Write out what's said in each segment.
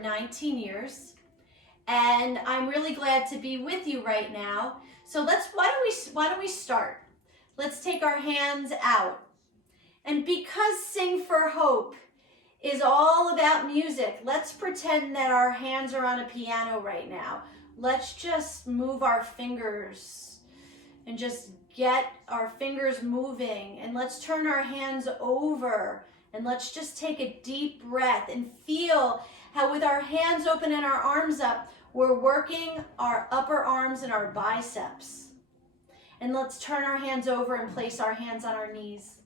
19 years, and I'm really glad to be with you right now. So why don't we start? Let's take our hands out. And because Sing for Hope is all about music, let's pretend that our hands are on a piano right now. Let's just move our fingers and just get our fingers moving, and let's turn our hands over, and let's just take a deep breath and feel how with our hands open and our arms up, we're working our upper arms and our biceps. And let's turn our hands over and place our hands on our knees.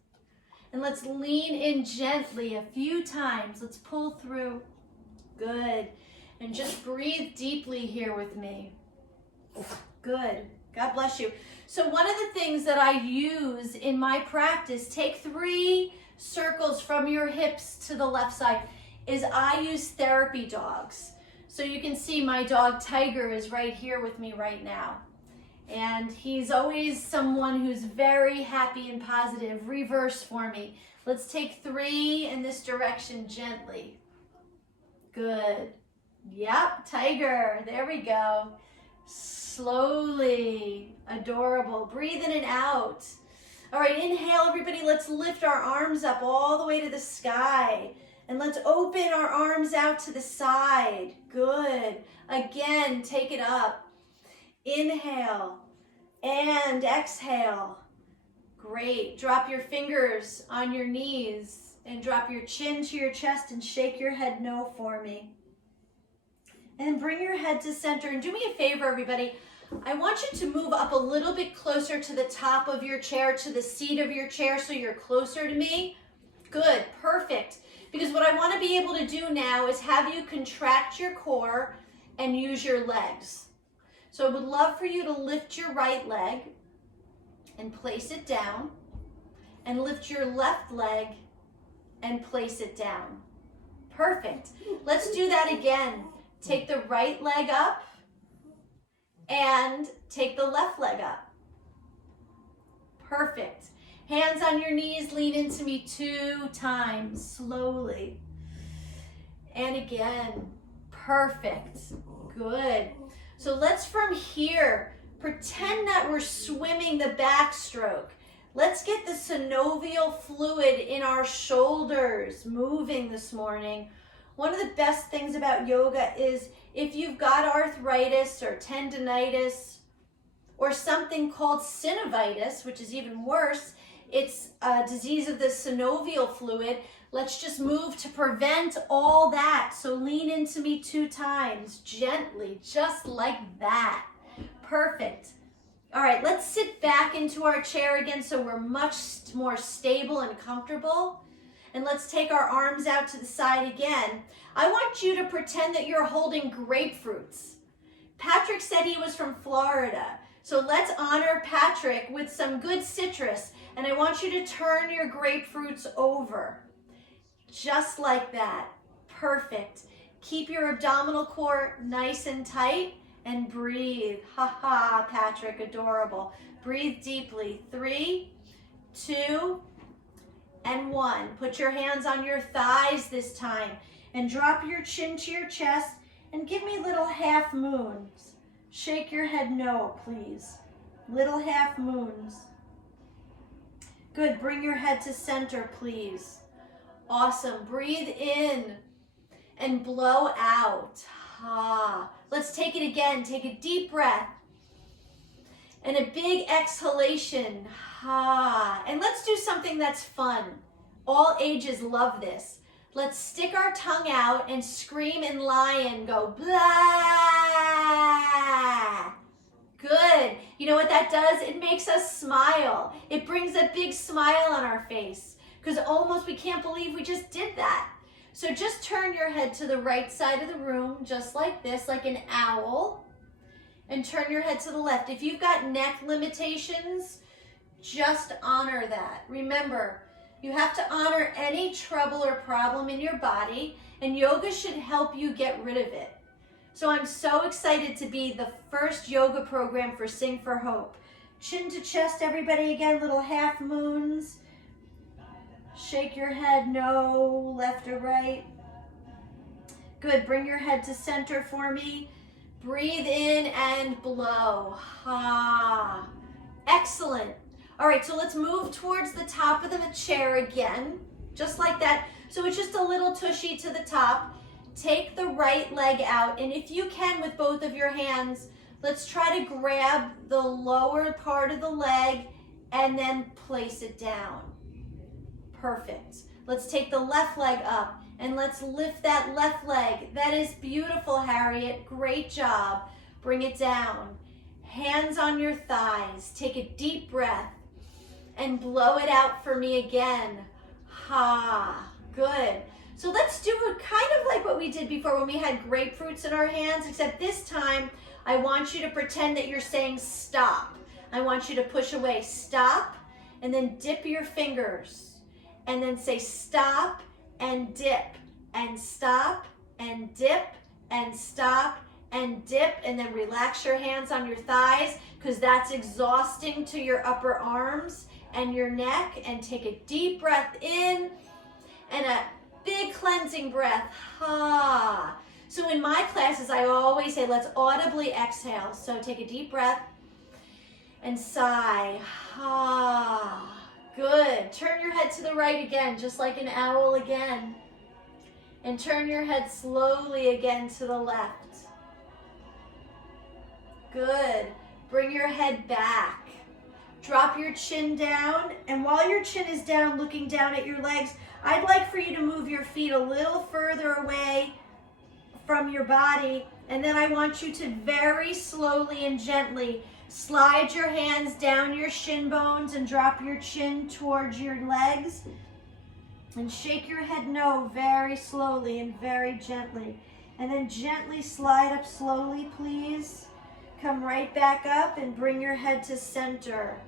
And let's lean in gently a few times. Let's pull through. Good. And just breathe deeply here with me. Good. God bless you. So one of the things that I use in my practice, take 3 circles from your hips to the left side, is I use therapy dogs. So you can see my dog Tiger is right here with me right now. And he's always someone who's very happy and positive. Reverse for me. Let's take 3 in this direction gently. Good. Yep, Tiger. There we go. Slowly. Adorable. Breathe in and out. All right, inhale, everybody. Let's lift our arms up all the way to the sky. And let's open our arms out to the side. Good. Again, take it up. Inhale and exhale. Great. Drop your fingers on your knees and drop your chin to your chest and shake your head no for me. And bring your head to center. And do me a favor, everybody. I want you to move up a little bit closer to the top of your chair, to the seat of your chair, so you're closer to me. Good. Perfect. Because what I want to be able to do now is have you contract your core and use your legs. So I would love for you to lift your right leg and place it down, and lift your left leg and place it down. Perfect. Let's do that again. Take the right leg up and take the left leg up. Perfect. Hands on your knees, lean into me 2 times, slowly. And again, perfect, good. So let's from here, pretend that we're swimming the backstroke. Let's get the synovial fluid in our shoulders moving this morning. One of the best things about yoga is if you've got arthritis or tendinitis or something called synovitis, which is even worse, it's a disease of the synovial fluid. Let's just move to prevent all that. So lean into me 2 times, gently, just like that. Perfect. All right, let's sit back into our chair again so we're much more stable and comfortable. And let's take our arms out to the side again. I want you to pretend that you're holding grapefruits. Patrick said he was from Florida. So let's honor Patrick with some good citrus. And I want you to turn your grapefruits over. Just like that. Perfect. Keep your abdominal core nice and tight and breathe. Ha ha, Patrick, adorable. Breathe deeply. 3, 2, and 1. Put your hands on your thighs this time and drop your chin to your chest and give me little half moons. Shake your head no, please. Little half moons. Good. Bring your head to center, please. Awesome. Breathe in and blow out. Ha. Let's take it again. Take a deep breath and a big exhalation. Ha. And let's do something that's fun. All ages love this. Let's stick our tongue out and scream in lion. Go blah. Good. You know what that does? It makes us smile. It brings a big smile on our face because almost we can't believe we just did that. So just turn your head to the right side of the room, just like this, like an owl, and turn your head to the left. If you've got neck limitations, just honor that. Remember, you have to honor any trouble or problem in your body, and yoga should help you get rid of it. So I'm so excited to be the first yoga program for Sing for Hope. Chin to chest, everybody, again, little half moons. Shake your head no, left or right. Good, bring your head to center for me. Breathe in and blow. Ha. Excellent. All right, so let's move towards the top of the chair again, just like that. So it's just a little tushy to the top. Take the right leg out, and if you can with both of your hands, let's try to grab the lower part of the leg and then place it down. Perfect. Let's take the left leg up and let's lift that left leg. That is beautiful, Harriet. Great job. Bring it down. Hands on your thighs. Take a deep breath and blow it out for me again. Ha. Good. So let's do it kind of like what we did before when we had grapefruits in our hands, except this time I want you to pretend that you're saying stop. I want you to push away. Stop, and then dip your fingers, and then say stop and dip, and stop and dip, and stop and dip, and then relax your hands on your thighs because that's exhausting to your upper arms and your neck. And take a deep breath in and a big cleansing breath. Ha. So in my classes, I always say, let's audibly exhale. So take a deep breath and sigh. Ha. Good. Turn your head to the right again, just like an owl again. And turn your head slowly again to the left. Good. Bring your head back. Drop your chin down. And while your chin is down, looking down at your legs, I'd like for you to move your feet a little further away from your body. And then I want you to very slowly and gently slide your hands down your shin bones and drop your chin towards your legs. And shake your head no very slowly and very gently. And then gently slide up slowly, please. Come right back up and bring your head to center.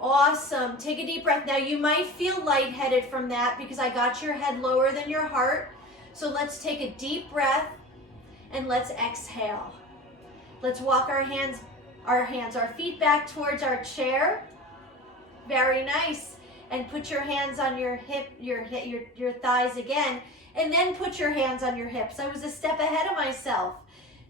Awesome. Take a deep breath. Now you might feel lightheaded from that because I got your head lower than your heart. So let's take a deep breath and let's exhale. Let's walk our feet back towards our chair. Very nice. And put your hands on your hip, your thighs again. And then put your hands on your hips. I was a step ahead of myself.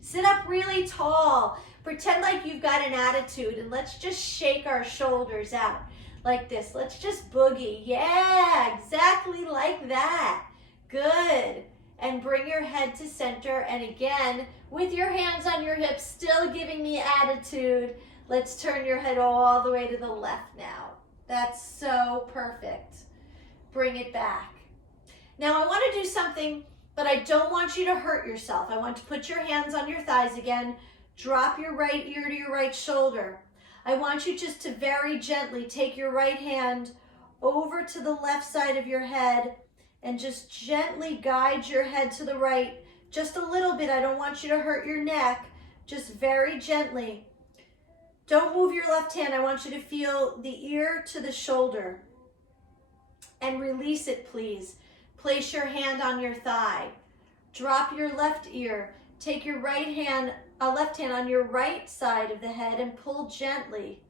Sit up really tall. Pretend like you've got an attitude, and let's just shake our shoulders out like this. Let's just boogie. Yeah, exactly like that. Good. And bring your head to center. And again, with your hands on your hips, still giving me attitude, let's turn your head all the way to the left now. That's so perfect. Bring it back. Now I want to do something, but I don't want you to hurt yourself. I want to put your hands on your thighs again. Drop your right ear to your right shoulder. I want you just to very gently take your right hand over to the left side of your head and just gently guide your head to the right. Just a little bit. I don't want you to hurt your neck. Just very gently. Don't move your left hand. I want you to feel the ear to the shoulder. And release it, please. Place your hand on your thigh. Drop your left ear. Take your left hand on your right side of the head and pull gently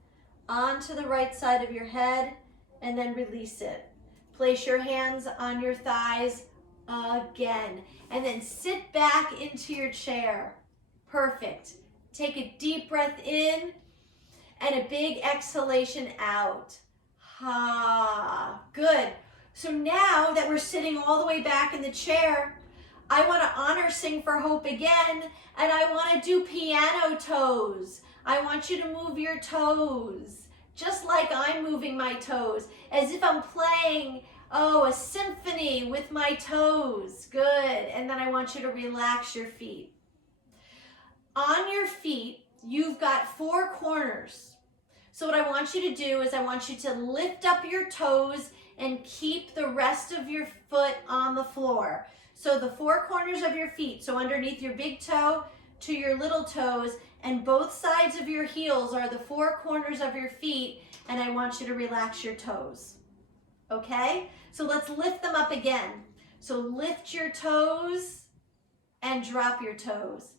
onto the right side of your head and then release it. Place your hands on your thighs again and then sit back into your chair. Perfect. Take a deep breath in and a big exhalation out. Ha. Good. So now that we're sitting all the way back in the chair, I want to honor Sing for Hope again, and I want to do piano toes. I want you to move your toes, just like I'm moving my toes, as if I'm playing, a symphony with my toes. Good. And then I want you to relax your feet. On your feet, you've got 4 corners. So what I want you to do is I want you to lift up your toes and keep the rest of your foot on the floor. So the 4 corners of your feet, so underneath your big toe to your little toes, and both sides of your heels are the 4 corners of your feet, and I want you to relax your toes. Okay? So let's lift them up again. So lift your toes and drop your toes.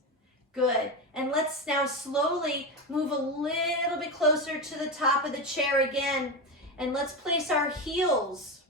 Good. And let's now slowly move a little bit closer to the top of the chair again. And let's place our heels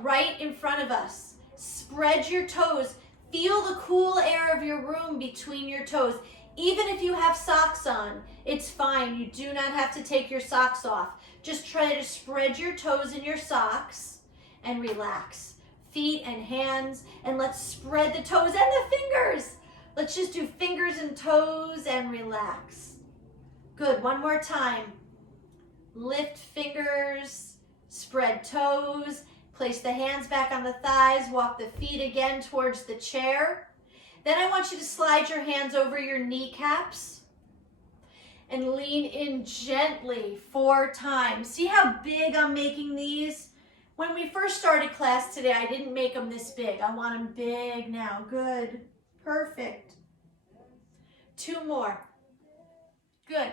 right in front of us. Spread your toes. Feel the cool air of your room between your toes. Even if you have socks on, it's fine. You do not have to take your socks off. Just try to spread your toes in your socks and relax. Feet and hands, and let's spread the toes and the fingers. Let's just do fingers and toes and relax. Good, one more time. Lift fingers, spread toes, place the hands back on the thighs, walk the feet again towards the chair. Then I want you to slide your hands over your kneecaps and lean in gently 4 times. See how big I'm making these? When we first started class today, I didn't make them this big. I want them big now. Good. Perfect. 2 more. Good.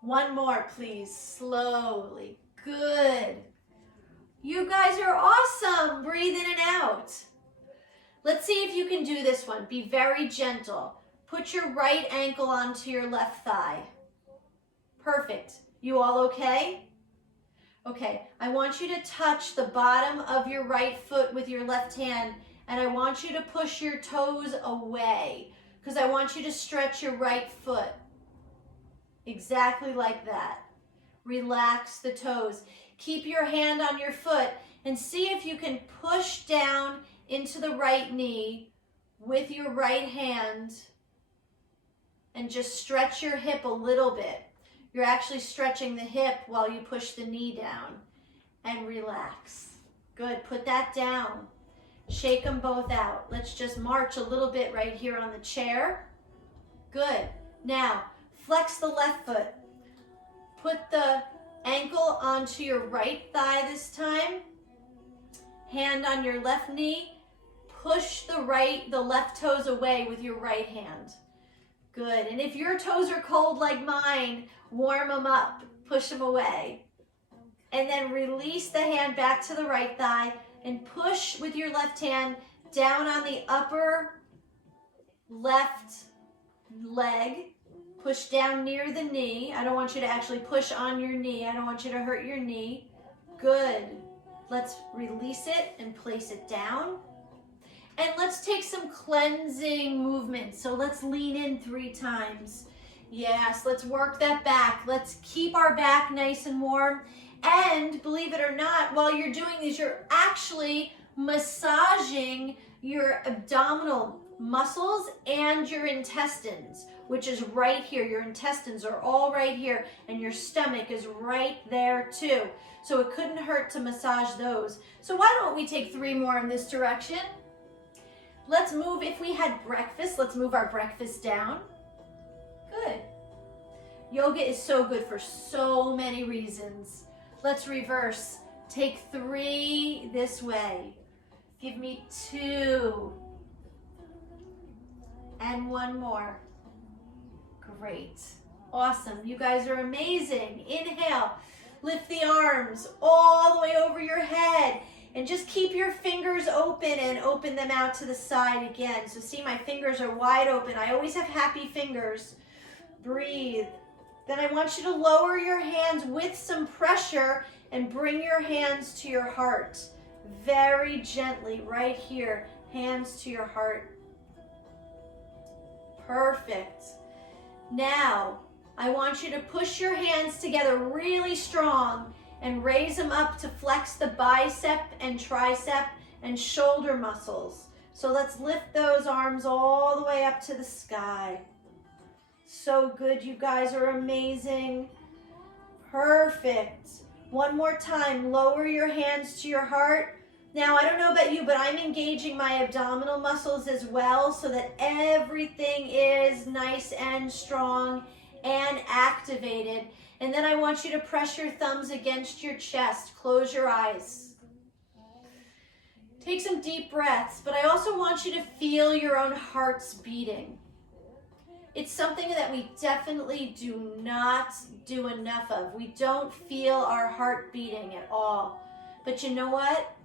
1 more, please. Slowly. Good. You guys are awesome. Breathe in and out. Let's see if you can do this one. Be very gentle. Put your right ankle onto your left thigh. Perfect. You all okay? Okay, I want you to touch the bottom of your right foot with your left hand, and I want you to push your toes away because I want you to stretch your right foot. Exactly like that. Relax the toes. Keep your hand on your foot and see if you can push down into the right knee with your right hand and just stretch your hip a little bit. You're actually stretching the hip while you push the knee down and relax. Good, put that down. Shake them both out. Let's just march a little bit right here on the chair. Good. Now, flex the left foot. Put the ankle onto your right thigh this time. Hand on your left knee. Push the left toes away with your right hand. Good. And if your toes are cold like mine, warm them up. Push them away. And then release the hand back to the right thigh and push with your left hand down on the upper left leg. Push down near the knee. I don't want you to actually push on your knee. I don't want you to hurt your knee. Good. Let's release it and place it down. And let's take some cleansing movements. So let's lean in 3 times. Yes, let's work that back. Let's keep our back nice and warm. And believe it or not, while you're doing these, you're actually massaging your abdominal muscles and your intestines, which is right here. Your intestines are all right here, and your stomach is right there too. So it couldn't hurt to massage those. So why don't we take 3 more in this direction? Let's move, if we had breakfast, let's move our breakfast down. Good. Yoga is so good for so many reasons. Let's reverse. Take 3 this way. Give me 2. And 1 more. Great. Awesome. You guys are amazing. Inhale. Lift the arms all the way over your head. And just keep your fingers open and open them out to the side again. So see, my fingers are wide open. I always have happy fingers. Breathe. Then I want you to lower your hands with some pressure and bring your hands to your heart. Very gently, right here. Hands to your heart. Perfect. Now, I want you to push your hands together really strong and raise them up to flex the bicep and tricep and shoulder muscles. So let's lift those arms all the way up to the sky. So good, you guys are amazing. Perfect. 1 more time, lower your hands to your heart. Now, I don't know about you, but I'm engaging my abdominal muscles as well so that everything is nice and strong and activated. And then I want you to press your thumbs against your chest. Close your eyes. Take some deep breaths, but I also want you to feel your own hearts beating. It's something that we definitely do not do enough of. We don't feel our heart beating at all. But you know what?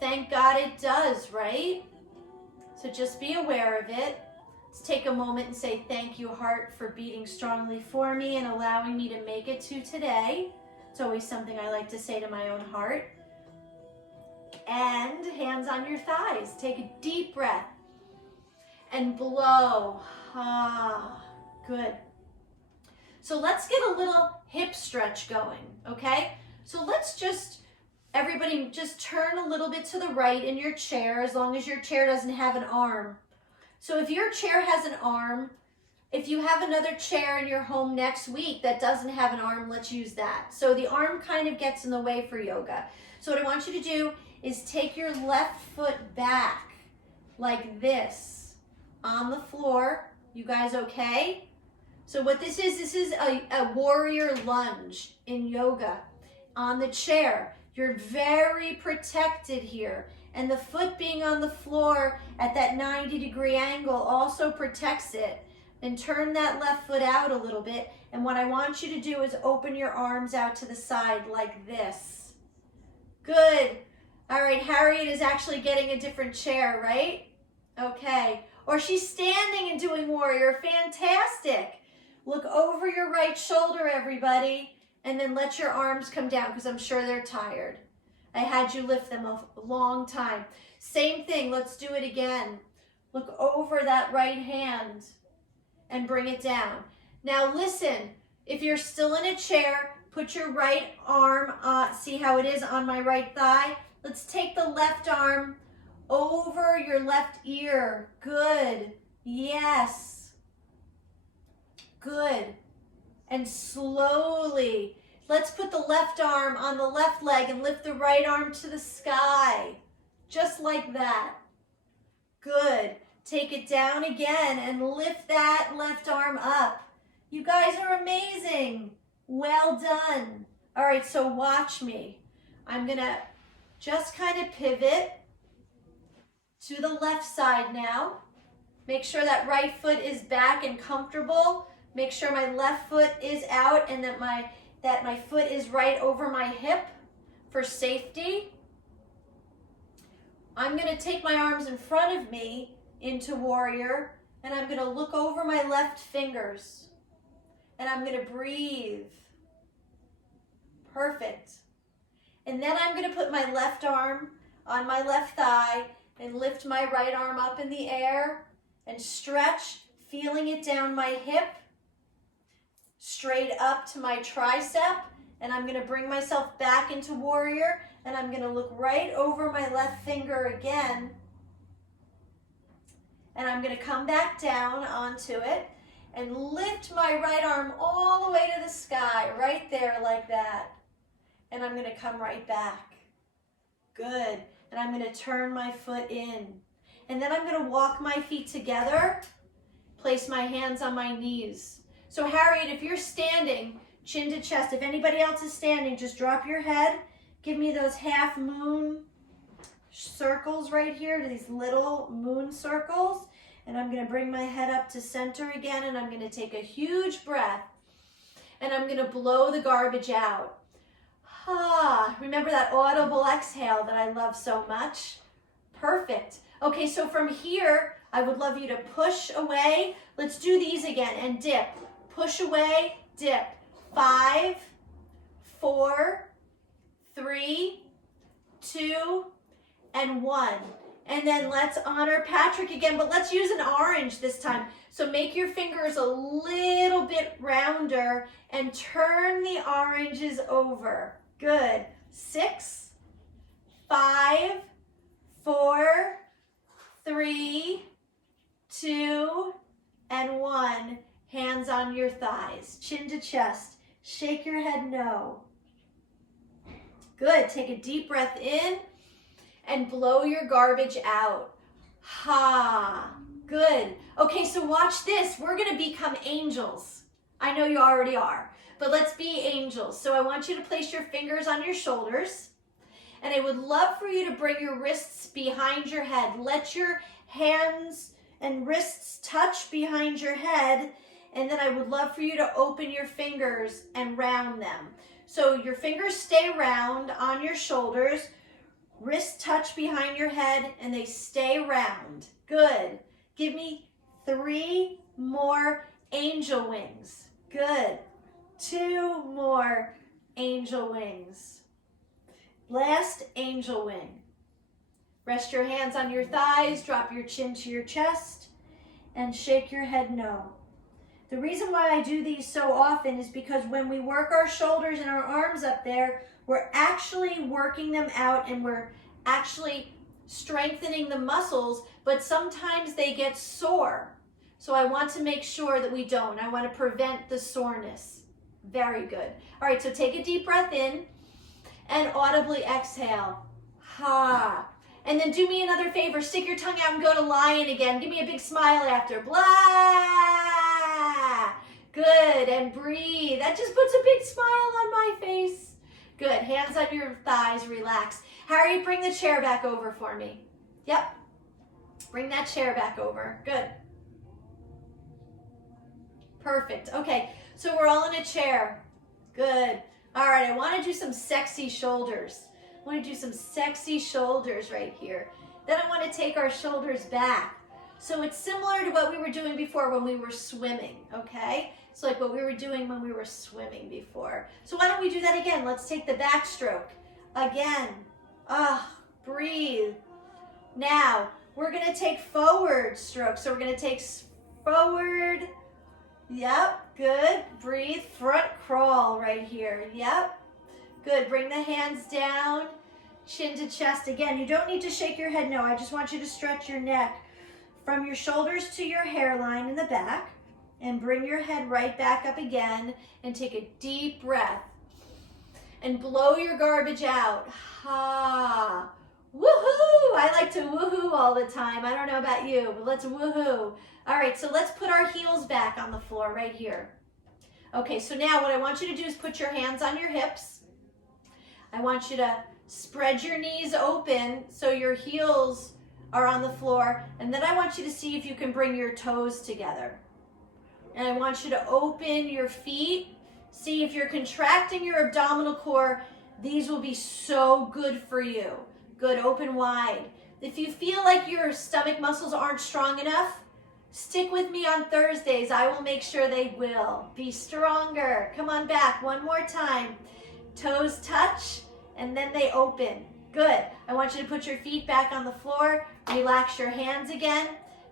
Thank God it does, right? So just be aware of it. Let's take a moment and say thank you, heart, for beating strongly for me and allowing me to make it to today. It's always something I like to say to my own heart. and hands on your thighs. Take a deep breath and blow. Ah, good. So let's get a little hip stretch going, okay? So let's just, everybody just turn a little bit to the right in your chair, as long as your chair doesn't have an arm. So if your chair has an arm, if you have another chair in your home next week that doesn't have an arm, let's use that. So the arm kind of gets in the way for yoga. So what I want you to do is take your left foot back like this on the floor. You guys okay? So what this is a warrior lunge in yoga. On the chair, you're very protected here. And the foot being on the floor at that 90-degree angle also protects it. Then turn that left foot out a little bit. And what I want you to do is open your arms out to the side like this. Good. All right, Harriet is actually getting a different chair, right? Okay. Or she's standing and doing warrior. Fantastic. Look over your right shoulder, everybody. And then let your arms come down because I'm sure they're tired. I had you lift them a long time. Same thing, let's do it again. Look over that right hand and bring it down. Now listen, if you're still in a chair, put your right arm, see how it is on my right thigh? Let's take the left arm over your left ear. Good, yes. Good, and slowly, let's put the left arm on the left leg and lift the right arm to the sky. Just like that. Good. Take it down again and lift that left arm up. You guys are amazing. Well done. All right, so watch me. I'm going to just kind of pivot to the left side now. Make sure that right foot is back and comfortable. Make sure my left foot is out and that my foot is right over my hip for safety. I'm going to take my arms in front of me into warrior, and I'm going to look over my left fingers, and I'm going to breathe. Perfect. And then I'm going to put my left arm on my left thigh and lift my right arm up in the air and stretch, feeling it down my hip, straight up to my tricep, and I'm going to bring myself back into warrior, and I'm going to look right over my left finger again, and I'm going to come back down onto it and lift my right arm all the way to the sky, right there like that, and I'm going to come right back. Good. And I'm going to turn my foot in, and then I'm going to walk my feet together, place my hands on my knees. So Harriet, if you're standing, chin to chest, if anybody else is standing, just drop your head. Give me those half moon circles right here, these little moon circles. And I'm going to bring my head up to center again, and I'm going to take a huge breath, and I'm going to blow the garbage out. Ah, remember that audible exhale that I love so much? Perfect. Okay, so from here, I would love you to push away. Let's do these again and dip. Push away, dip. 5, 4, 3, 2, and 1. And then let's honor Patrick again, but let's use an orange this time. So make your fingers a little bit rounder and turn the oranges over. Good. 6, 5, 4, 3, 2, and 1. Hands on your thighs, chin to chest. Shake your head no. Good. Take a deep breath in and blow your garbage out. Ha. Good. Okay, so watch this. We're going to become angels. I know you already are, but let's be angels. So I want you to place your fingers on your shoulders, and I would love for you to bring your wrists behind your head. Let your hands and wrists touch behind your head, and then I would love for you to open your fingers and round them. So your fingers stay round on your shoulders, wrists touch behind your head, and they stay round. Good. Give me 3 more angel wings. Good. 2 more angel wings. Last angel wing. Rest your hands on your thighs, drop your chin to your chest, and shake your head no. The reason why I do these so often is because when we work our shoulders and our arms up there, we're actually working them out and we're actually strengthening the muscles, but sometimes they get sore. So I want to make sure that we don't. I want to prevent the soreness. Very good. All right, so take a deep breath in and audibly exhale. Ha. And then do me another favor. Stick your tongue out and go to lion again. Give me a big smile after. Blah. Good. And breathe. That just puts a big smile on my face. Good. Hands on your thighs. Relax. Harry, bring the chair back over for me. Yep. Bring that chair back over. Good. Perfect. Okay. So we're all in a chair. Good. All right. I want to do some sexy shoulders. I want to do some sexy shoulders right here. Then I want to take our shoulders back. So it's similar to what we were doing before when we were swimming, okay? It's like what we were doing when we were swimming before. So why don't we do that again? Let's take the backstroke. Again. Breathe. Now, we're going to take forward stroke. So we're going to take forward. Yep, good. Breathe. Front crawl right here. Yep. Good. Bring the hands down. Chin to chest. Again, you don't need to shake your head. No, I just want you to stretch your neck from your shoulders to your hairline in the back. And bring your head right back up again. And take a deep breath. And blow your garbage out. Ha. Woohoo! I like to woohoo all the time. I don't know about you, but let's woohoo. All right, so let's put our heels back on the floor right here. Okay, so now what I want you to do is put your hands on your hips. I want you to spread your knees open so your heels are on the floor. And then I want you to see if you can bring your toes together. And I want you to open your feet. See if you're contracting your abdominal core. These will be so good for you. Good, open wide. If you feel like your stomach muscles aren't strong enough, stick with me on Thursdays. I will make sure they will. Be stronger. Come on back one more time. Toes touch and then they open. Good. I want you to put your feet back on the floor. Relax your hands again.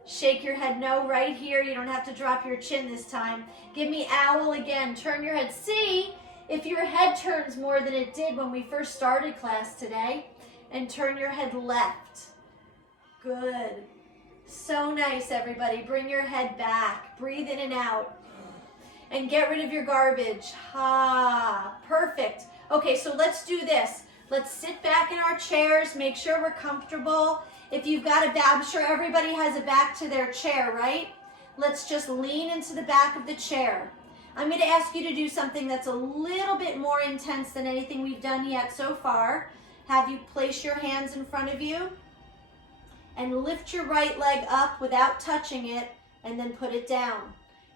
Shake your head no right here. You don't have to drop your chin this time. Give me owl again. Turn your head. See if your head turns more than it did when we first started class today. And turn your head left. Good. So nice, everybody. Bring your head back. Breathe in and out. And get rid of your garbage. Ha. Perfect. Okay, so let's do this. Let's sit back in our chairs. Make sure we're comfortable. If you've got a back, I'm sure everybody has a back to their chair, right? Let's just lean into the back of the chair. I'm going to ask you to do something that's a little bit more intense than anything we've done yet so far. Have you place your hands in front of you and lift your right leg up without touching it and then put it down.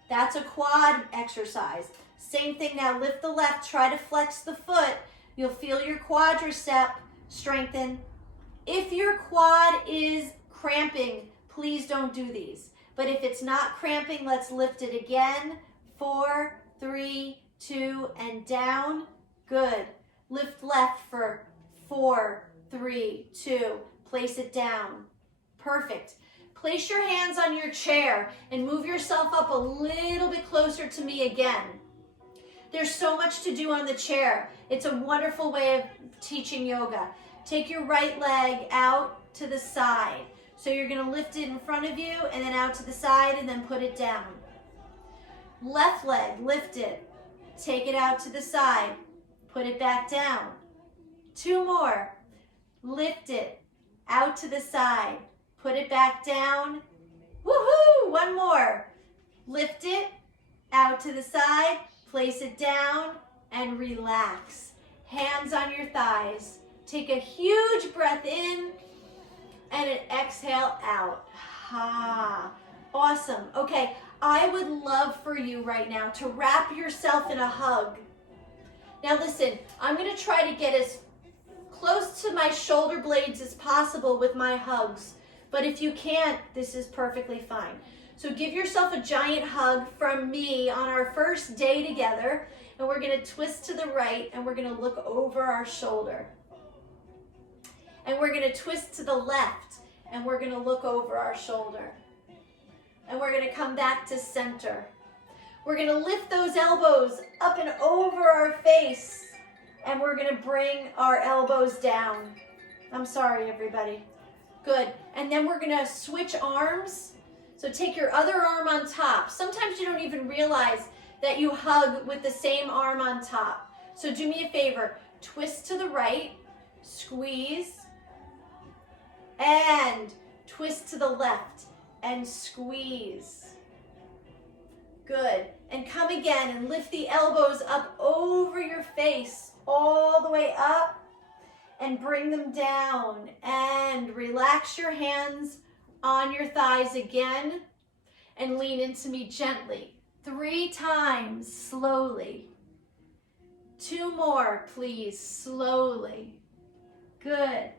That's a quad exercise. Same thing now, lift the left, try to flex the foot. You'll feel your quadricep strengthen. If your quad is cramping, please don't do these. But if it's not cramping, let's lift it again. 4, 3, 2, and down. Good. Lift left for 4, 3, 2. Place it down. Perfect. Place your hands on your chair and move yourself up a little bit closer to me again. There's so much to do on the chair. It's a wonderful way of teaching yoga. Take your right leg out to the side. So you're going to lift it in front of you and then out to the side and then put it down. Left leg, lift it. Take it out to the side. Put it back down. 2 more. Lift it out to the side. Put it back down. Woohoo! 1 more. Lift it out to the side. Place it down and relax. Hands on your thighs. Take a huge breath in and an exhale out. Ha. Awesome. Okay, I would love for you right now to wrap yourself in a hug. Now listen, I'm going to try to get as close to my shoulder blades as possible with my hugs. But if you can't, this is perfectly fine. So give yourself a giant hug from me on our first day together. And we're going to twist to the right and we're going to look over our shoulder. And we're going to twist to the left, and we're going to look over our shoulder. And we're going to come back to center. We're going to lift those elbows up and over our face, and we're going to bring our elbows down. I'm sorry, everybody. Good. And then we're going to switch arms. So take your other arm on top. Sometimes you don't even realize that you hug with the same arm on top. So do me a favor. Twist to the right, squeeze, and twist to the left and squeeze. Good. And come again and lift the elbows up over your face, all the way up, and bring them down. And relax your hands on your thighs again, and lean into me gently. 3 times, slowly. 2 more, please, slowly. Good.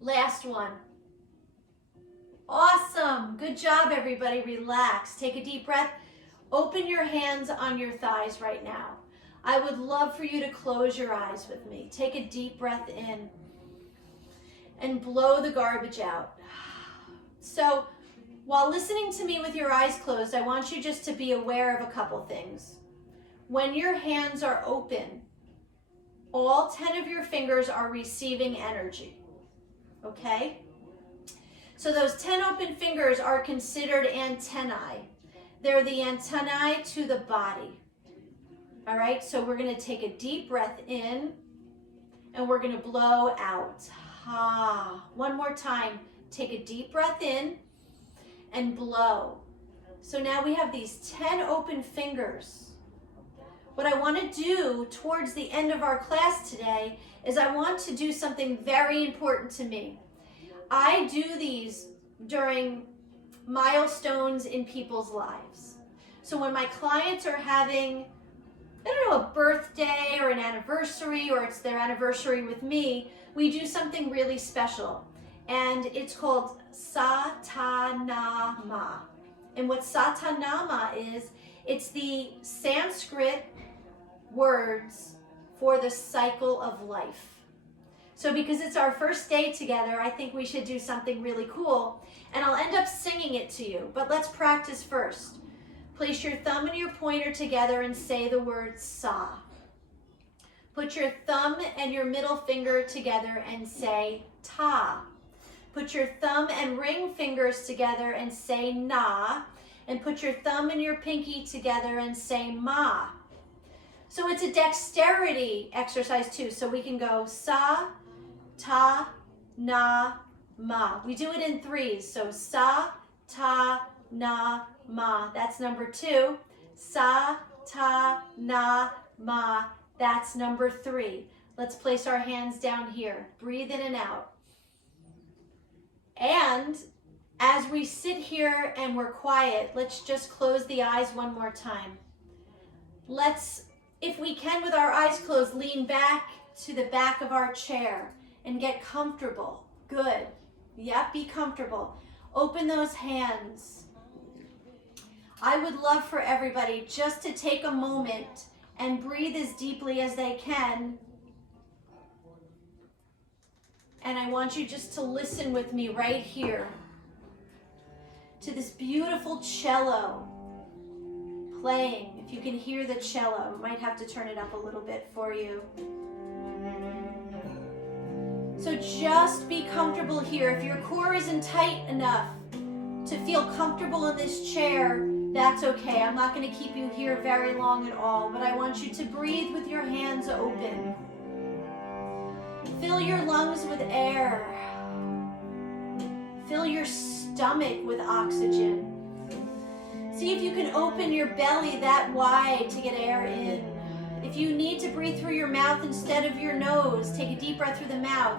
Last one. Awesome. Good job, everybody. Relax. Take a deep breath. Open your hands on your thighs right now. I would love for you to close your eyes with me. Take a deep breath in and blow the garbage out. So, while listening to me with your eyes closed, I want you just to be aware of a couple things. When your hands are open, all 10 of your fingers are receiving energy. Okay? So those 10 open fingers are considered antennae. They're the antennae to the body. All right, so we're going to take a deep breath in, and we're going to blow out. Ha. One more time. Take a deep breath in and blow. So now we have these 10 open fingers. What I want to do towards the end of our class today is I want to do something very important to me. I do these during milestones in people's lives. So when my clients are having, I don't know, a birthday or an anniversary, or it's their anniversary with me, we do something really special. And it's called Satanama. And what Satanama is, it's the Sanskrit words for the cycle of life. So because it's our first day together, I think we should do something really cool. And I'll end up singing it to you, but let's practice first. Place your thumb and your pointer together and say the word Sa. Put your thumb and your middle finger together and say Ta. Put your thumb and ring fingers together and say Na. And put your thumb and your pinky together and say Ma. So it's a dexterity exercise too. So we can go Sa, Ta, Na, Ma. We do it in 3s. So Sa, Ta, Na, Ma. That's number 2. Sa, Ta, Na, Ma. That's number 3. Let's place our hands down here. Breathe in and out. And as we sit here and we're quiet, let's just close the eyes one more time. Let's, if we can with our eyes closed, lean back to the back of our chair and get comfortable. Good. Yep, be comfortable. Open those hands. I would love for everybody just to take a moment and breathe as deeply as they can. And I want you just to listen with me right here to this beautiful cello playing. If you can hear the cello, might have to turn it up a little bit for you. So just be comfortable here. If your core isn't tight enough to feel comfortable in this chair, that's okay. I'm not going to keep you here very long at all, but I want you to breathe with your hands open. Fill your lungs with air. Fill your stomach with oxygen. See if you can open your belly that wide to get air in. If you need to breathe through your mouth instead of your nose, take a deep breath through the mouth.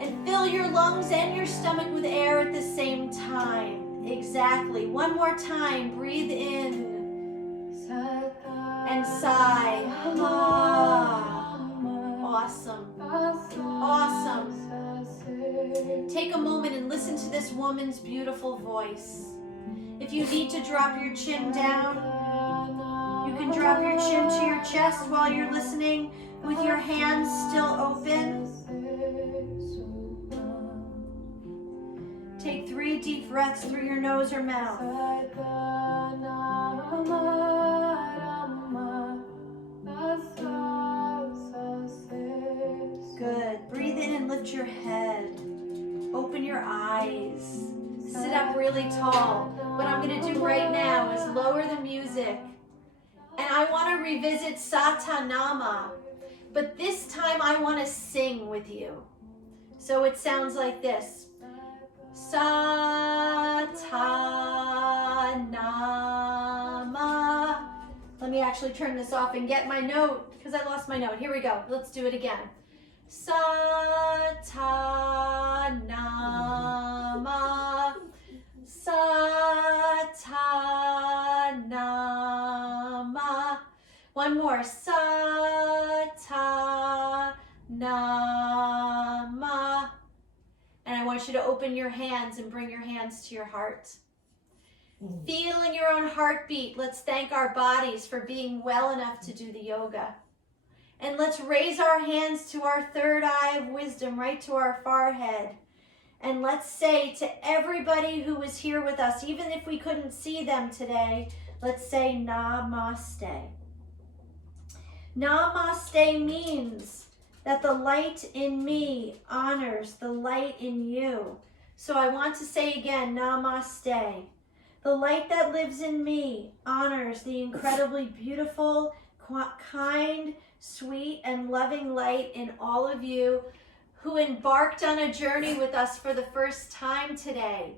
And fill your lungs and your stomach with air at the same time. Exactly. One more time. Breathe in and sigh. Ah. Awesome. Awesome. Take a moment and listen to this woman's beautiful voice. If you need to drop your chin down, you can drop your chin to your chest while you're listening with your hands still open. deep breaths through your nose or mouth. Good. Breathe in and lift your head. Open your eyes. Sit up really tall. What I'm going to do right now is lower the music. And I want to revisit Satanama. But this time I want to sing with you. So it sounds like this. Satanama. Let me actually turn this off and get my note because I lost my note. Here we go. Let's do it again. Satanama. Satanama. One more. Satanama. And I want you to open your hands and bring your hands to your heart. Feeling your own heartbeat, let's thank our bodies for being well enough to do the yoga. And let's raise our hands to our third eye of wisdom, right to our forehead. And let's say to everybody who is here with us, even if we couldn't see them today, let's say Namaste. Namaste means that the light in me honors the light in you. So I want to say again, Namaste. The light that lives in me honors the incredibly beautiful, kind, sweet, and loving light in all of you who embarked on a journey with us for the first time today.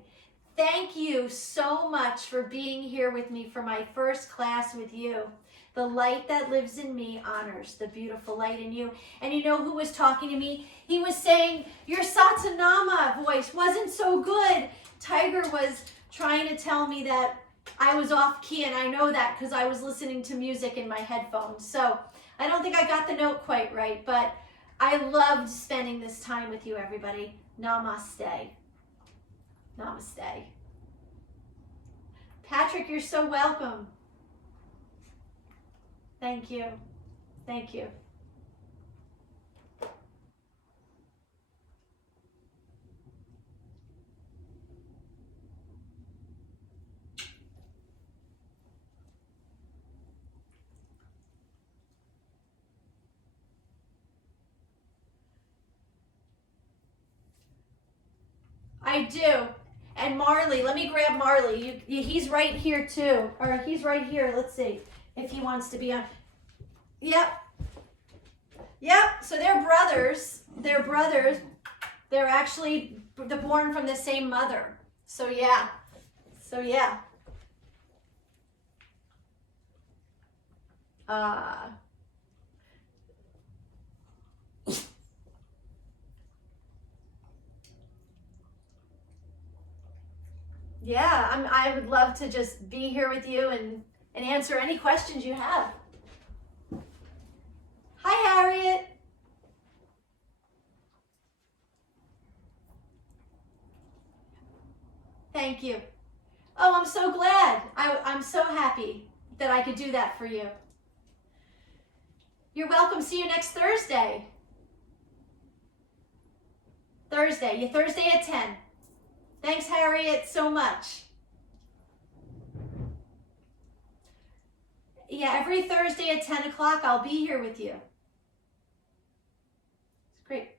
Thank you so much for being here with me for my first class with you. The light that lives in me honors the beautiful light in you. And you know who was talking to me? He was saying, your Satanama voice wasn't so good. Tiger was trying to tell me that I was off key, and I know that because I was listening to music in my headphones. So I don't think I got the note quite right, but I loved spending this time with you, everybody. Namaste. Namaste. Patrick, you're so welcome. Thank you. Thank you. I do. And Marley, let me grab Marley. He's right here too. Or he's right here. Let's see if he wants to be on. Yep. Yep. So they're brothers. They're brothers. They're actually born from the same mother. So yeah. So yeah. Yeah, I would love to just be here with you and answer any questions you have. Hi, Harriet. Thank you. Oh, I'm so glad. I'm so happy that I could do that for you. You're welcome. See you next Thursday. Thursday at 10. Thanks, Harriet, so much. Yeah, every Thursday at 10 o'clock, I'll be here with you. It's great.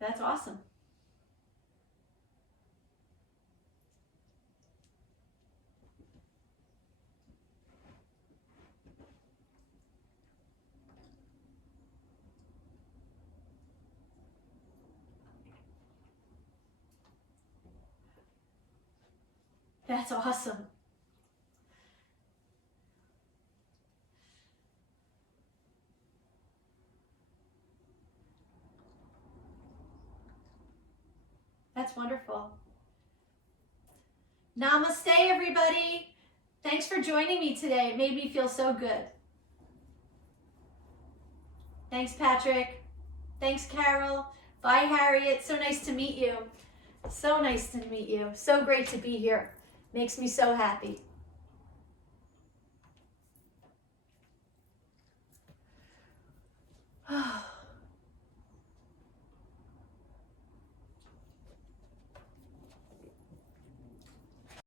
That's awesome. That's awesome. That's wonderful. Namaste, everybody. Thanks for joining me today. It made me feel so good. Thanks, Patrick. Thanks, Carol. Bye, Harriet. So nice to meet you. So nice to meet you. So great to be here. Makes me so happy.